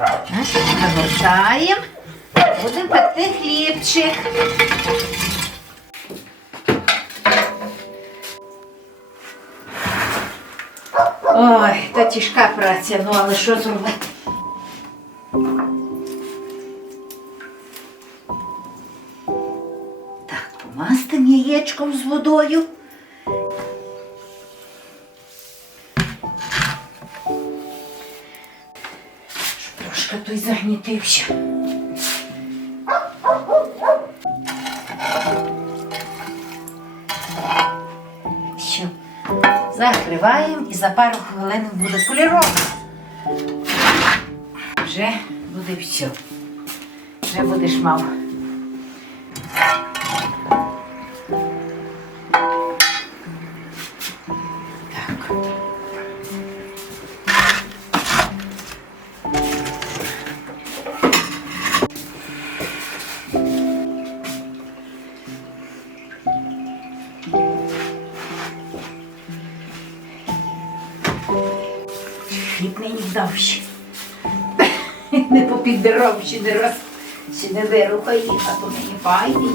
Загортаємо. Будемо пекти хлібчик. Ой, та тяжка праця, ну але що зробити? Так, помастим яєчком з водою. Трошки той загнітився. Все. Закриваємо і за пару хвилин буде кольорок. Вже буде все. Вже будеш мав. Так. Хліб мені дав ще. Не попідбирав, ще не раз, ще не вирухає, а то мені файний.